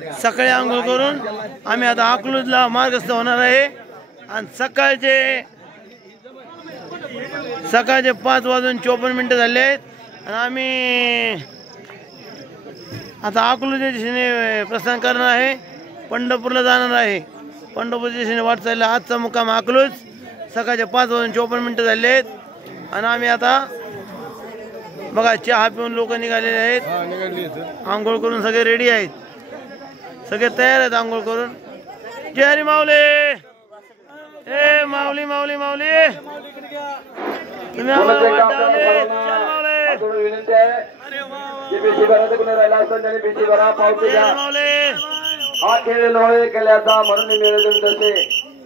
सकाळी आंघोळ करून आम्ही आता अकलूजला मार्गस्थ होणार आहे आणि सकाळचे 5:54 झाले आहेत आणि आम्ही आता अकलूजच्या दिशेने प्रस्थान करणार आहे, पंढरपूरला जाणार आहे। पंढरपूरच्या दिशेने वाटचालीला आजचा मुक्काम अकलूज। सकाळचे 5:54 झाले आहेत आणि आम्ही आता बघा चहा पिऊन लोक निघालेले आहेत, आंघोळ करून सगळे रेडी आहेत, सगळे तयार आहेत आंघोळ करून। जय हरी माऊली, ए माऊली माऊली माऊली, तुम्ही आम्हाला वाटावले, चल माऊली, अरे हा खेळ लोळे केल्याचा म्हणून निवेदन करते।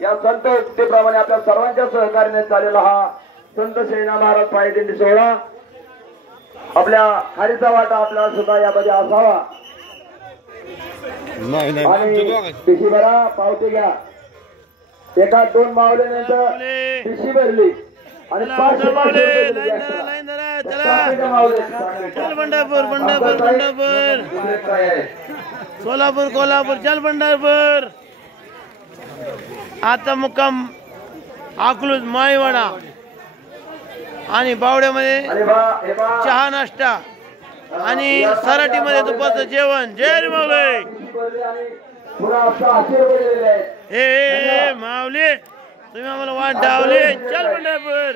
या संत युक्तीप्रमाणे आपल्या सर्वांच्या सहकार्याने चाललेला हा संत सेना महाराज पायी दिंडी सोहळा आपल्या खारीचा वाटा आपल्याला सुद्धा यामध्ये असावा आणि पिशी भरा, पावती घ्या। एका 2 मावल्यानंतर पिशी भरली आणि 500 चल पंढरपूर पंढरपूर पंढरपूर, सोलापूर कोल्हापूर, चल पंढरपूर। आता मुक्काम अकलूज माळीवाडा आणि बावड्यामध्ये चहा नाश्ता आणि सराटीमध्ये दुपारचं जेवण। जय हरी माऊली, हे माऊली तुम्ही आम्हाला वाट डावली, चल पंढरपूर।